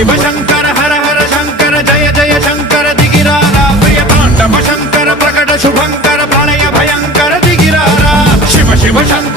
शिव शंकर हर हर शंकर जय जय शंकर दिगिरारा प्रिय तांडव शंकर प्रकट शुभंकर प्रणय भयंकर दिगिरारा शिव शिव शंकर